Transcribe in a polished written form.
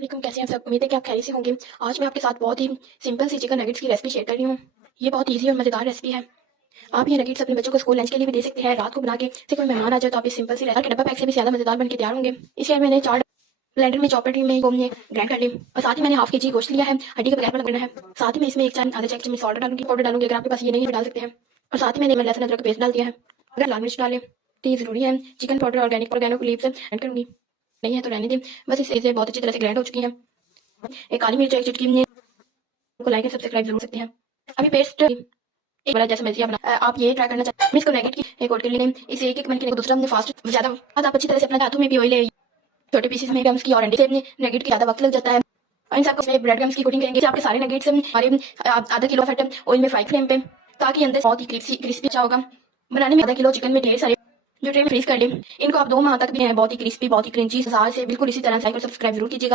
वालेकुम, कैसे हैं आप सब? उम्मीद है कि आप खैरियत से होंगे। आज मैं आपके साथ बहुत ही सिंपल सी चिकन नगेट्स की रेसिपी शेयर कर रही हूँ। ये बहुत ईजी और मज़ेदार रेसिपी है। आप ये नगेट्स अपने बच्चों को स्कूल लंच के लिए भी दे सकते हैं। रात को बना के जैसे कोई मेहमान आ जाए तो आप ये सिंपल सी रेसिपी डब्बा पैक से भी ज़्यादा मज़ेदार बन के तैयार होंगे। इसलिए मैंने 4 ब्लेंडर में चॉपर में को हमने ग्राइंड कर ली और साथ ही मैंने हाफ केजी गोश्त लिया है, हड्डी का बगैर वाला करना है। साथ ही मैं इसमें आधा चाय चम्मच सॉल्ट डालूंगी, पाउडर डालूंगी। अगर आपके पास ये नहीं है तो डाल सकते हैं। और साथ ही मैंने लहसुन अदरक का पेस्ट डाल दिया है। अगर लाल मिर्च डालें तो ये ज़रूरी है। Chicken powder organic organic leaves add करूंगी, नहीं है तो रहने दें। बस इसे बहुत अच्छी तरह से ग्राइंड हो चुकी है। एक काली मिर्च एक चुटकी में को लाइक एंड सब्सक्राइब जरूर सकते हैं। अभी पेस्ट एक बड़ा जैसा मर्जी अपना आप ये ट्राई करना चाहते हैं। इसको नगेट की एक और कर लें, इसे एक एक मिनट के दूसरा हमने फास्ट ज़्यादा बाद आप अच्छी तरह से अपना हाथों में भी ऑयल छोटे पीसेस में गम्स की और अंडे से नगेट की ज़्यादा वक्त लग जाता है। और इन सबको इसमें ब्रेड गम्स की कोटिंग करेंगे। आपके सारे नगेट्स हमारे आधा किलो फट ऑयल में फ्राई फ्लेम पे, ताकि अंदर बहुत ही क्रिस्पी अच्छा होगा। बनाने में आधा किलो चिकन में ढेर सारे जो ट्रे में फ्रीज कर लें। इनको आप 2 माह तक भी हैं बहुत ही क्रिस्पी बहुत ही क्रंची से बिल्कुल इसी तरह से सब्सक्राइब जरूर कीजिएगा।